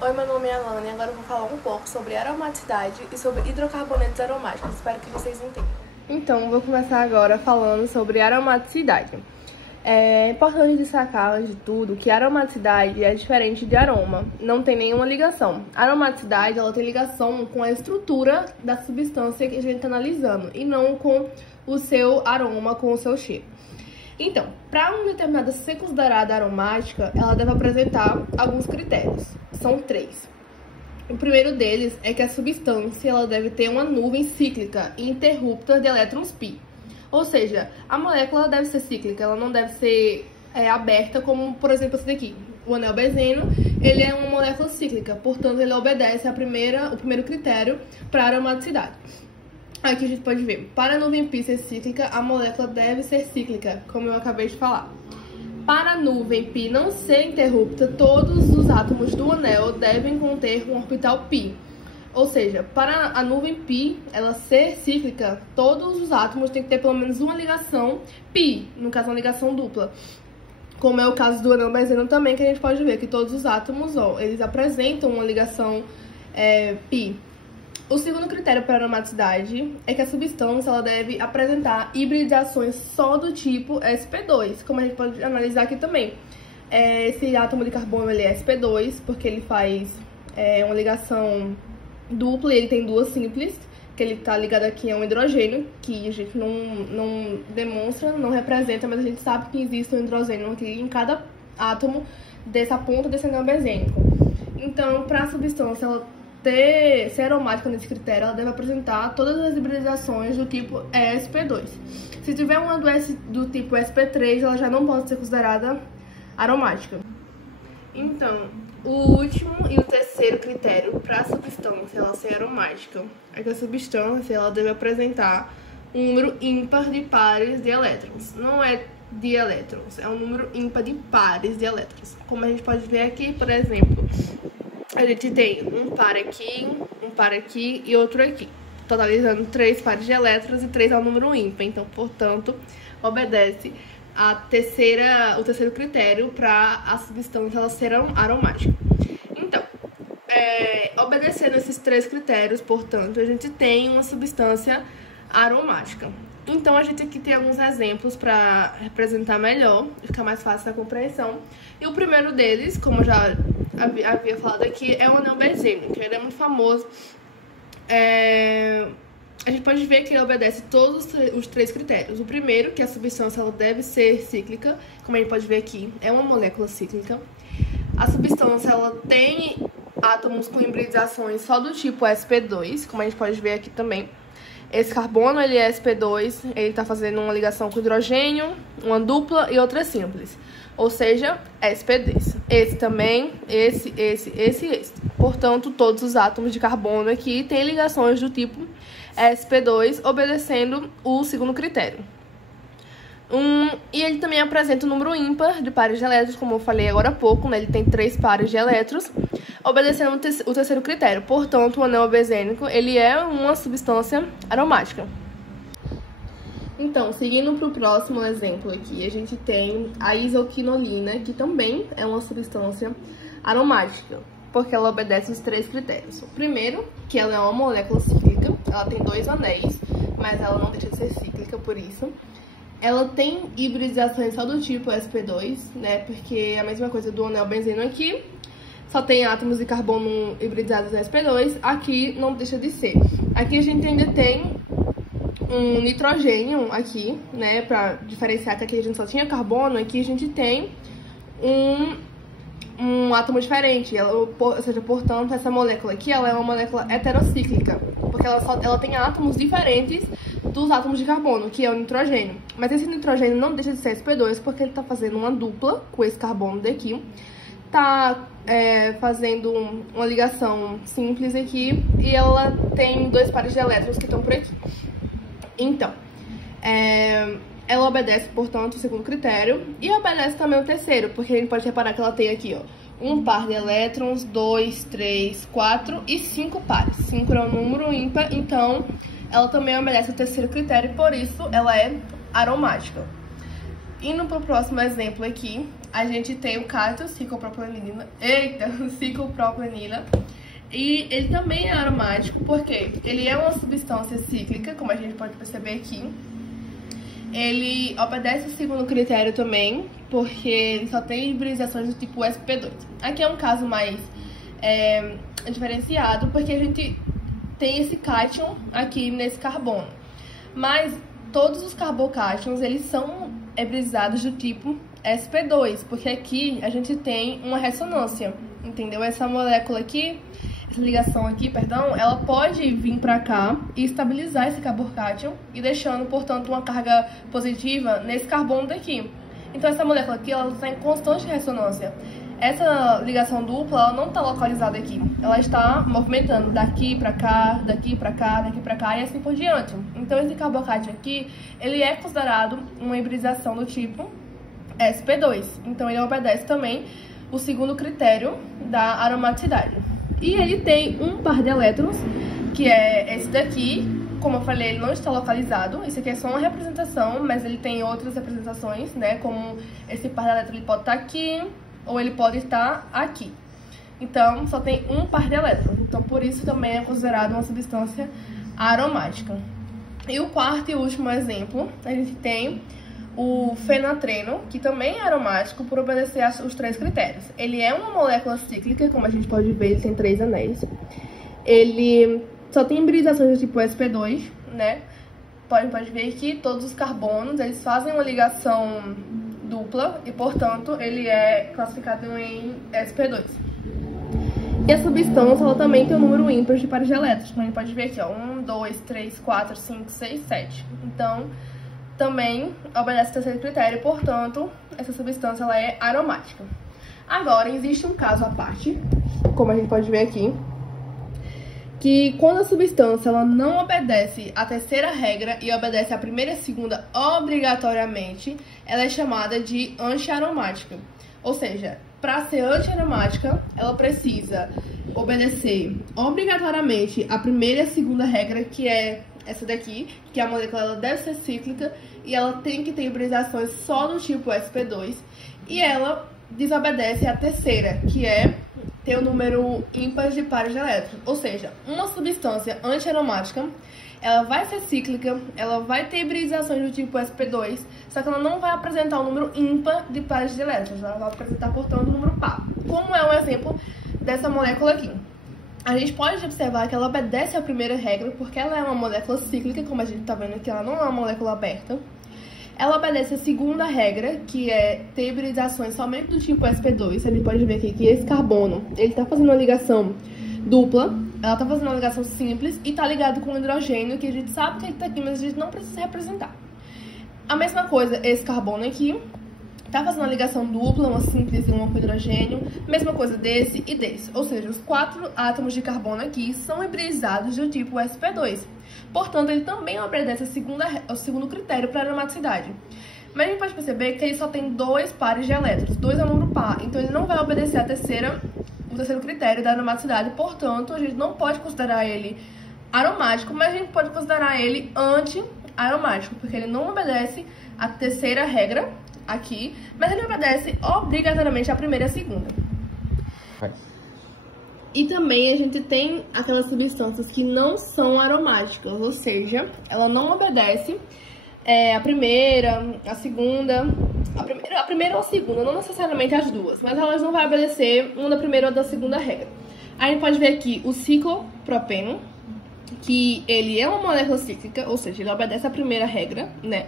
Oi, meu nome é Alana e agora eu vou falar um pouco sobre aromaticidade e sobre hidrocarbonetos aromáticos. Espero que vocês entendam. Então, vou começar agora falando sobre aromaticidade. É importante destacar, antes de tudo, que a aromaticidade é diferente de aroma, não tem nenhuma ligação. A aromaticidade ela tem ligação com a estrutura da substância que a gente está analisando e não com o seu aroma, com o seu cheiro. Então, para uma determinada ser considerada aromática, ela deve apresentar alguns critérios. São 3. O primeiro deles é que a substância ela deve ter uma nuvem cíclica e interrupta de elétrons π. Ou seja, a molécula deve ser cíclica, ela não deve ser aberta, como, por exemplo, esse daqui. O anel benzeno, ele é uma molécula cíclica, portanto, ele obedece o primeiro critério para aromaticidade. Aqui a gente pode ver, para a nuvem π ser cíclica, a molécula deve ser cíclica, como eu acabei de falar. Para a nuvem π não ser interrupta, todos os átomos do anel devem conter um orbital π. Ou seja, para a nuvem π ela ser cíclica, todos os átomos têm que ter pelo menos uma ligação π, no caso uma ligação dupla. Como é o caso do anel benzeno também, que a gente pode ver que todos os átomos, eles apresentam uma ligação π. O segundo critério para aromaticidade é que a substância ela deve apresentar hibridizações só do tipo sp2, como a gente pode analisar aqui também. Esse átomo de carbono ele é sp2, porque ele faz uma ligação dupla e ele tem duas simples, que ele está ligado aqui a um hidrogênio, que a gente não demonstra, não representa, mas a gente sabe que existe um hidrogênio aqui em cada átomo dessa ponta desse anel benzênico. Então, para a substância ela ser aromática nesse critério, ela deve apresentar todas as hibridizações do tipo sp2. Se tiver uma do tipo sp3, ela já não pode ser considerada aromática. Então, o último e o terceiro critério para a substância ela ser aromática é que a substância ela deve apresentar um número ímpar de pares de elétrons. Não é de elétrons, é um número ímpar de pares de elétrons. Como a gente pode ver aqui, por exemplo, a gente tem um par aqui e outro aqui, totalizando 3 pares de elétrons e 3 é um número ímpar. Então, portanto, obedece o terceiro critério para a substância ela ser aromática. Então, obedecendo esses 3 critérios, portanto, a gente tem uma substância aromática. Então, a gente aqui tem alguns exemplos para representar melhor, ficar mais fácil a compreensão. E o primeiro deles, como eu já havia falado aqui, é o anel benzeno, que ele é muito famoso. A gente pode ver que ele obedece todos os 3 critérios. O primeiro, que a substância ela deve ser cíclica, como a gente pode ver aqui, é uma molécula cíclica. A substância ela tem átomos com hibridizações só do tipo sp2, como a gente pode ver aqui também. Esse carbono ele é sp2, ele está fazendo uma ligação com hidrogênio, uma dupla e outra simples. Ou seja, sp2. Esse também, esse. Portanto, todos os átomos de carbono aqui têm ligações do tipo sp2, obedecendo o segundo critério. E ele também apresenta um número ímpar de pares de elétrons, como eu falei agora há pouco, né? Ele tem 3 pares de elétrons, obedecendo o terceiro critério. Portanto, o anel benzênico ele é uma substância aromática. Então, seguindo para o próximo exemplo aqui, a gente tem a isoquinolina, que também é uma substância aromática, porque ela obedece os 3 critérios. O primeiro, que ela é uma molécula cíclica, ela tem 2 anéis, mas ela não deixa de ser cíclica por isso. Ela tem hibridizações só do tipo sp2, né, porque é a mesma coisa do anel benzeno aqui, só tem átomos de carbono hibridizados em sp2, aqui não deixa de ser. Aqui a gente ainda tem um nitrogênio aqui, né, pra diferenciar que aqui a gente só tinha carbono, aqui a gente tem um átomo diferente, ou seja, portanto, essa molécula aqui, ela é uma molécula heterocíclica, porque ela tem átomos diferentes dos átomos de carbono, que é o nitrogênio. Mas esse nitrogênio não deixa de ser sp2, porque ele tá fazendo uma dupla com esse carbono daqui, tá fazendo uma ligação simples aqui, e ela tem 2 pares de elétrons que estão por aqui. Então, ela obedece, portanto, o segundo critério e obedece também o terceiro, porque a gente pode reparar que ela tem aqui, um par de elétrons, 2, 3, 4 e 5 pares. 5 é um número ímpar, então ela também obedece o terceiro critério e por isso ela é aromática. Indo para o próximo exemplo aqui, a gente tem o cátion cicloproplanila. Eita, cicloproplanila. E ele também é aromático, porque ele é uma substância cíclica, como a gente pode perceber aqui. Ele obedece o segundo critério também, porque ele só tem hibridizações do tipo sp2. Aqui é um caso mais diferenciado, porque a gente tem esse cátion aqui nesse carbono. Mas todos os carbocátions, eles são hibridizados do tipo sp2, porque aqui a gente tem uma ressonância, entendeu? Essa molécula aqui, essa ligação aqui, perdão, ela pode vir para cá e estabilizar esse carbocátion e deixando, portanto, uma carga positiva nesse carbono daqui. Então essa molécula aqui, ela está em constante ressonância. Essa ligação dupla, ela não está localizada aqui. Ela está movimentando daqui para cá, daqui para cá, daqui para cá e assim por diante. Então esse carbocátion aqui, ele é considerado uma hibridização do tipo sp2. Então ele obedece também o segundo critério da aromaticidade. E ele tem um par de elétrons, que é esse daqui. Como eu falei, ele não está localizado. Isso aqui é só uma representação, mas ele tem outras representações, né? Como esse par de elétrons, ele pode estar aqui, ou ele pode estar aqui. Então, só tem um par de elétrons. Então, por isso também é considerado uma substância aromática. E o quarto e último exemplo, a gente tem o fenatreno, que também é aromático por obedecer os três critérios. Ele é uma molécula cíclica, como a gente pode ver, ele tem 3 anéis. Ele só tem hibridizações do tipo sp2, né? Pode ver que todos os carbonos, eles fazem uma ligação dupla e, portanto, ele é classificado em sp2. E a substância, ela também tem um número ímpar de pares de elétrons, como a gente pode ver aqui, ó, 1, 2, 3, 4, 5, 6, 7. Então, também obedece ao terceiro critério, portanto, essa substância ela é aromática. Agora, existe um caso à parte, como a gente pode ver aqui, que quando a substância ela não obedece à terceira regra e obedece à primeira e a segunda obrigatoriamente, ela é chamada de antiaromática. Ou seja, para ser antiaromática, ela precisa obedecer obrigatoriamente à primeira e a segunda regra, que é essa daqui, que a molécula ela deve ser cíclica e ela tem que ter hibridizações só do tipo sp2, e ela desobedece à terceira, que é ter o número ímpar de pares de elétrons. Ou seja, uma substância antiaromática, ela vai ser cíclica, ela vai ter hibridizações do tipo sp2, só que ela não vai apresentar um número ímpar de pares de elétrons, ela vai apresentar, portanto, um número par. Como é um exemplo dessa molécula aqui? A gente pode observar que ela obedece à primeira regra, porque ela é uma molécula cíclica, como a gente está vendo aqui, ela não é uma molécula aberta. Ela obedece à segunda regra, que é ter hibridizações somente do tipo sp2. A gente pode ver aqui que esse carbono, ele está fazendo uma ligação dupla, ela está fazendo uma ligação simples e está ligado com o hidrogênio, que a gente sabe que ele está aqui, mas a gente não precisa representar. A mesma coisa, esse carbono aqui, tá fazendo uma ligação dupla, uma simples e uma com hidrogênio, mesma coisa desse e desse. Ou seja, os 4 átomos de carbono aqui são hibridizados do tipo sp2. Portanto, ele também obedece ao segundo critério para aromaticidade. Mas a gente pode perceber que ele só tem 2 pares de elétrons, 2 é um número par, então ele não vai obedecer o terceiro critério da aromaticidade, portanto, a gente não pode considerar ele aromático, mas a gente pode considerar ele anti-aromático, porque ele não obedece à terceira regra aqui, mas ele obedece obrigatoriamente à primeira e à segunda. E também a gente tem aquelas substâncias que não são aromáticas, ou seja, ela não obedece a primeira, a segunda, a primeira ou a segunda, não necessariamente as duas, mas elas não vão obedecer uma da primeira ou da segunda regra. Aí a gente pode ver aqui o ciclopropeno, que ele é uma molécula cíclica, ou seja, ele obedece à primeira regra, né?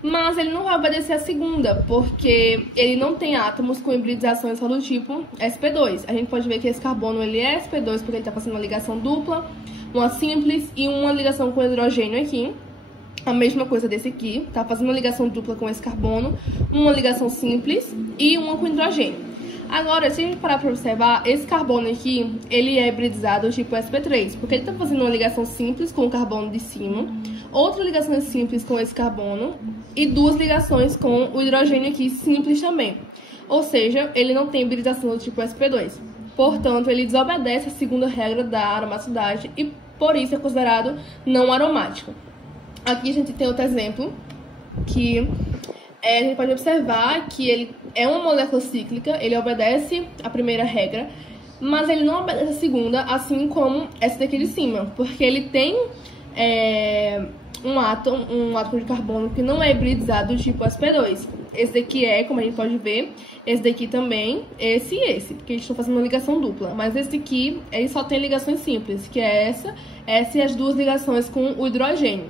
Mas ele não vai obedecer a segunda, porque ele não tem átomos com hibridizações só do tipo sp2. A gente pode ver que esse carbono ele é sp2 porque ele está fazendo uma ligação dupla, uma simples e uma ligação com hidrogênio aqui. A mesma coisa desse aqui, está fazendo uma ligação dupla com esse carbono, uma ligação simples e uma com hidrogênio. Agora, se a gente parar para observar, esse carbono aqui, ele é hibridizado tipo sp3, porque ele está fazendo uma ligação simples com o carbono de cima, outra ligação simples com esse carbono e 2 ligações com o hidrogênio aqui simples também. Ou seja, ele não tem hibridização do tipo sp2. Portanto, ele desobedece a segunda regra da aromaticidade e por isso é considerado não aromático. Aqui a gente tem outro exemplo que a gente pode observar que ele é uma molécula cíclica, ele obedece a primeira regra, mas ele não obedece a segunda, assim como essa daqui de cima, porque ele tem um átomo de carbono que não é hibridizado do tipo sp2. Esse daqui como a gente pode ver, esse daqui também, esse e esse, porque a gente está fazendo uma ligação dupla. Mas esse aqui, ele só tem ligações simples, que é essa e as duas ligações com o hidrogênio.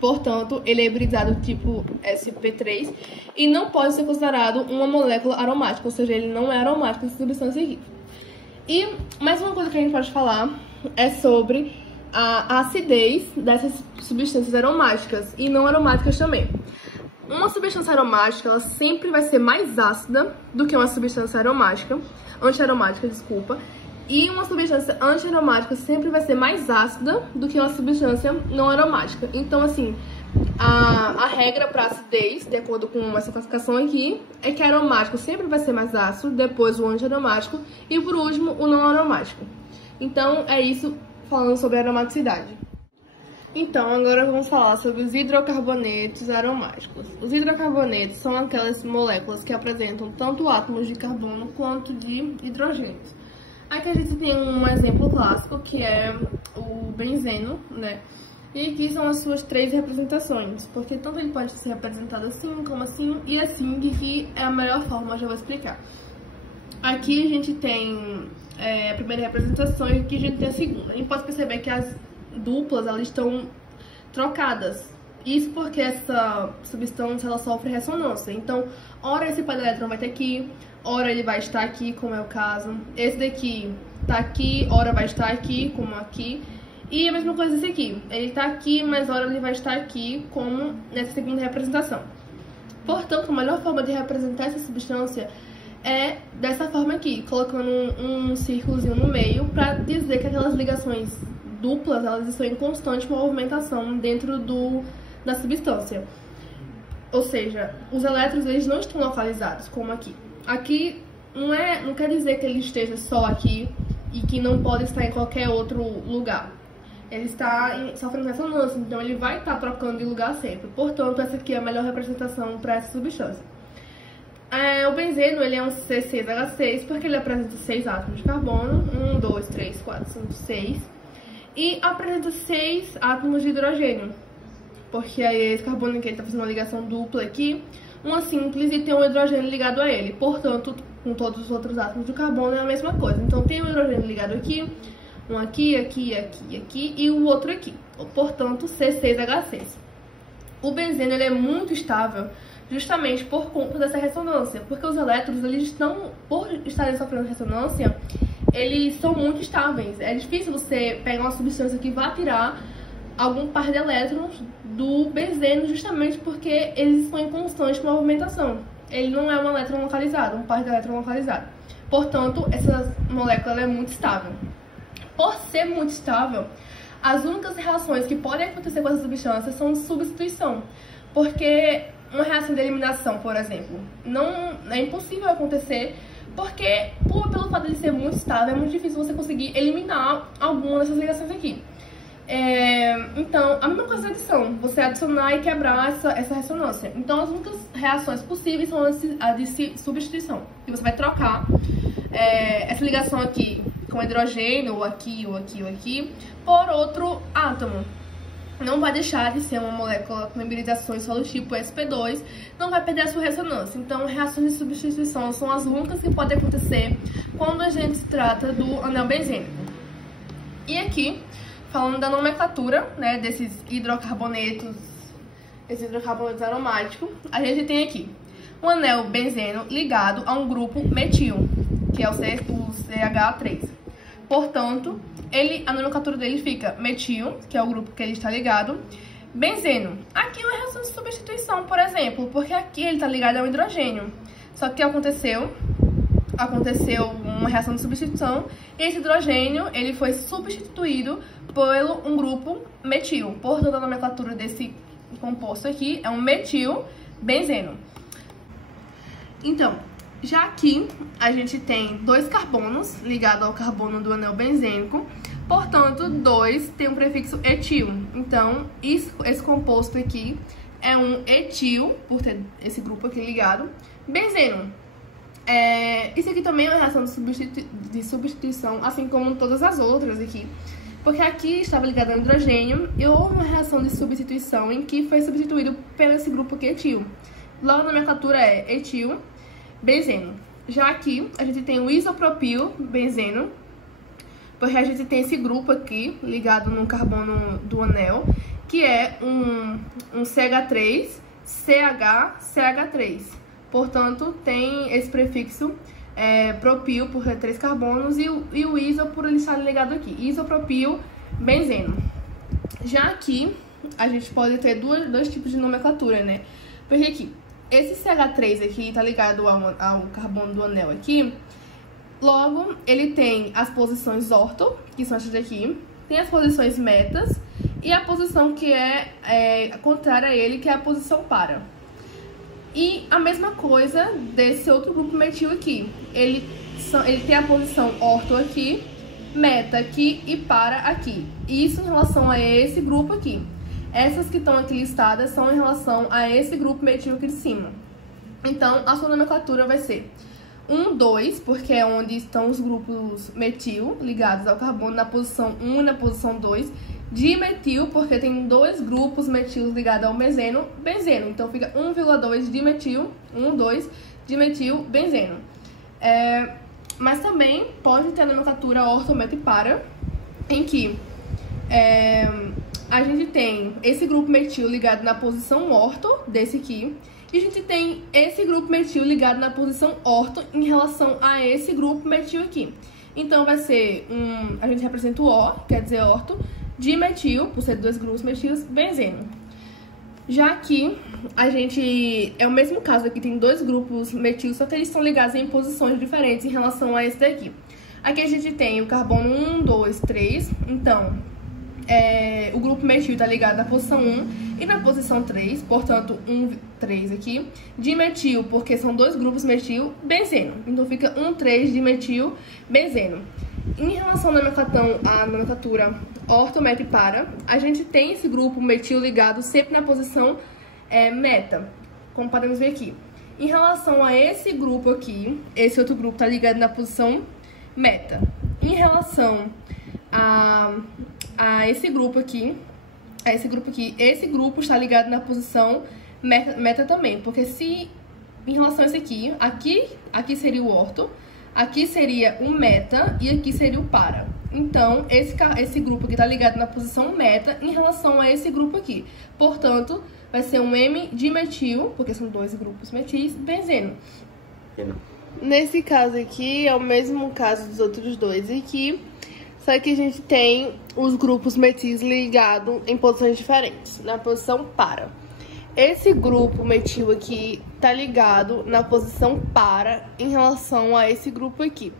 Portanto, ele é hibridizado do tipo sp3 e não pode ser considerado uma molécula aromática, ou seja, ele não é aromático essa substância aqui. E mais uma coisa que a gente pode falar é sobre a acidez dessas substâncias aromáticas e não aromáticas também. Uma substância aromática, ela sempre vai ser mais ácida do que uma substância antiaromática, desculpa. E uma substância antiaromática sempre vai ser mais ácida do que uma substância não aromática. Então, assim, a regra para acidez, de acordo com essa classificação aqui, é que aromático sempre vai ser mais ácido, depois o antiaromático e, por último, o não aromático. Então, é isso falando sobre aromaticidade. Então, agora vamos falar sobre os hidrocarbonetos aromáticos. Os hidrocarbonetos são aquelas moléculas que apresentam tanto átomos de carbono quanto de hidrogênios. Aqui a gente tem um exemplo clássico, que é o benzeno, né? E aqui são as suas 3 representações, porque tanto ele pode ser representado assim, como assim e assim, que aqui é a melhor forma, eu já vou explicar. Aqui a gente tem a primeira representação e aqui a gente tem a segunda. A gente pode perceber que as duplas, elas estão trocadas. Isso porque essa substância, ela sofre ressonância. Então, ora esse par de elétron vai estar aqui, ora ele vai estar aqui, como é o caso. Esse daqui tá aqui, ora vai estar aqui, como aqui. E a mesma coisa esse aqui. Ele tá aqui, mas ora ele vai estar aqui, como nessa segunda representação. Portanto, a melhor forma de representar essa substância é dessa forma aqui, colocando um círculozinho no meio para dizer que aquelas ligações duplas, elas estão em constante movimentação dentro da substância. Ou seja, os elétrons, eles não estão localizados, como aqui. Aqui não quer dizer que ele esteja só aqui e que não pode estar em qualquer outro lugar. Ele está sofrendo ressonância, então ele vai estar trocando de lugar sempre. Portanto, essa aqui é a melhor representação para essa substância. O benzeno, ele é um C6H6 porque ele apresenta 6 átomos de carbono, 1, 2, 3, 4, 5, 6, e apresenta 6 átomos de hidrogênio, porque aí esse carbono que ele está fazendo uma ligação dupla aqui, uma simples e tem um hidrogênio ligado a ele. Portanto, com todos os outros átomos de carbono é a mesma coisa. Então tem um hidrogênio ligado aqui, um aqui, aqui, aqui, aqui e o outro aqui. Portanto, C6H6. O benzeno, ele é muito estável justamente por conta dessa ressonância, porque os elétrons, eles estão, por estarem sofrendo ressonância, eles são muito estáveis. É difícil você pegar uma substância que vá tirar algum par de elétrons do benzeno, justamente porque eles estão em constante movimentação. Ele não é um elétron localizado, um par de elétron localizado. Portanto, essa molécula é muito estável. Por ser muito estável, as únicas reações que podem acontecer com essa substância são de substituição, porque uma reação de eliminação, por exemplo, não é impossível acontecer, porque pelo fato de ser muito estável, é muito difícil você conseguir eliminar alguma dessas ligações aqui. Então, a mesma coisa da adição, você adicionar e quebrar essa ressonância. Então, as únicas reações possíveis são a de substituição, que você vai trocar essa ligação aqui com hidrogênio, ou aqui, ou aqui, ou aqui, por outro átomo. Não vai deixar de ser uma molécula com hibridações só do tipo sp2, não vai perder a sua ressonância. Então, reações de substituição são as únicas que podem acontecer quando a gente se trata do anel benzênico. E aqui, falando da nomenclatura, né, desses hidrocarbonetos aromáticos, a gente tem aqui um anel benzeno ligado a um grupo metil, que é o CH3. Portanto, a nomenclatura dele fica metil, que é o grupo que ele está ligado, benzeno. Aqui é uma reação de substituição, por exemplo, porque aqui ele está ligado ao hidrogênio. Só que aconteceu uma reação de substituição e esse hidrogênio ele foi substituído por um grupo metil. Portanto, a nomenclatura desse composto aqui é um metil benzeno. Então, já aqui a gente tem 2 carbonos ligados ao carbono do anel benzênico, portanto 2 tem um prefixo etil. Então esse composto aqui é um etil, por ter esse grupo aqui ligado, Benzeno. Isso aqui também é uma reação de substituição, assim como todas as outras aqui. Porque aqui estava ligado ao hidrogênio e houve uma reação de substituição em que foi substituído por esse grupo aqui, etil. Logo, a nomenclatura é etil, benzeno. Já aqui, a gente tem o isopropil, benzeno, porque a gente tem esse grupo aqui, ligado no carbono do anel, que é um CH3, CH3. Portanto, tem esse prefixo propil por ter 3 carbonos e o iso por ele estar ligado aqui. Isopropil, benzeno. Já aqui, a gente pode ter dois tipos de nomenclatura, né? Porque aqui, esse CH3 aqui tá ligado ao carbono do anel aqui. Logo, ele tem as posições orto, que são essas daqui. Tem as posições metas e a posição que é contrária a ele, que é a posição para. E a mesma coisa desse outro grupo metil aqui. Ele tem a posição orto aqui, meta aqui e para aqui. Isso em relação a esse grupo aqui. Essas que estão aqui listadas são em relação a esse grupo metil aqui de cima. Então, a sua nomenclatura vai ser 1, 2, porque é onde estão os grupos metil ligados ao carbono na posição 1 e na posição 2. Dimetil, porque tem 2 grupos metil ligados ao benzeno. Então fica 1,2 dimetil, 1, 2, dimetil, benzeno. Mas também pode ter a nomenclatura orto, meta e para, em que a gente tem esse grupo metil ligado na posição orto, desse aqui, e a gente tem esse grupo metil ligado na posição orto em relação a esse grupo metil aqui. Então vai ser a gente representa o O, quer dizer orto, dimetil, por ser 2 grupos metis, benzeno. Já aqui, a gente... é o mesmo caso, aqui tem 2 grupos metil, só que eles estão ligados em posições diferentes em relação a esse daqui. Aqui a gente tem o carbono 1, 2, 3, então... o grupo metil está ligado na posição 1 e na posição 3, portanto 1, 3 aqui. Dimetil, porque são 2 grupos metil, benzeno. Então fica 1, 3, dimetil, benzeno. Em relação à nomenclatura orto, meta e para, a gente tem esse grupo metil ligado sempre na posição meta, como podemos ver aqui. Em relação a esse grupo aqui, esse outro grupo está ligado na posição meta. Em relação a esse grupo aqui, esse grupo está ligado na posição meta também, porque se em relação a esse aqui seria o orto, aqui seria o meta e aqui seria o para. Então, esse grupo aqui está ligado na posição meta em relação a esse grupo aqui. Portanto, vai ser um M dimetil, porque são 2 grupos metis, benzeno. Nesse caso aqui, é o mesmo caso dos outros 2 aqui, só que a gente tem os grupos metis ligados em posições diferentes, na posição para. Esse grupo metil aqui tá ligado na posição para em relação a esse grupo aqui.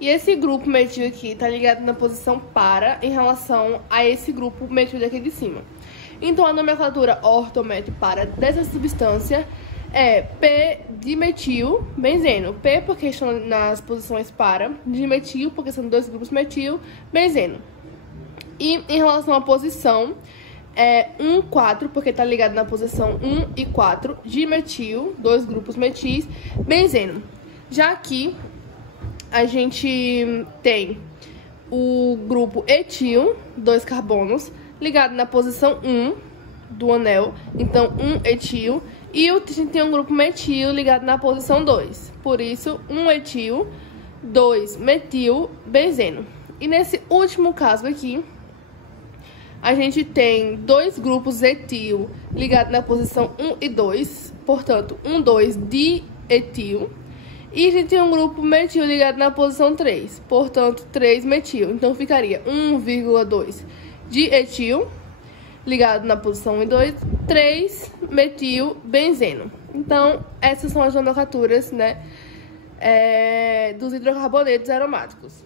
E esse grupo metil aqui tá ligado na posição para em relação a esse grupo metil daqui de cima. Então, a nomenclatura orto, meta e para dessa substância é P-dimetil, benzeno. P porque estão nas posições para, dimetil porque são 2 grupos metil, benzeno. E em relação à posição, 1, 4, porque tá ligado na posição 1 e 4, dimetil, 2 grupos metis, benzeno. Já aqui, a gente tem o grupo etil, 2 carbonos, ligado na posição 1 do anel, então 1 etil, e a gente tem um grupo metil ligado na posição 2, por isso 1 etil, 2 metil, benzeno. E nesse último caso aqui, a gente tem 2 grupos etil ligados na posição 1 e 2, portanto 1, 2 dietil. E a gente tem um grupo metil ligado na posição 3, portanto 3 metil. Então ficaria 1,2 dietil ligado na posição 1 e 2, 3 metil benzeno. Então essas são as nomenclaturas, né, dos hidrocarbonetos aromáticos.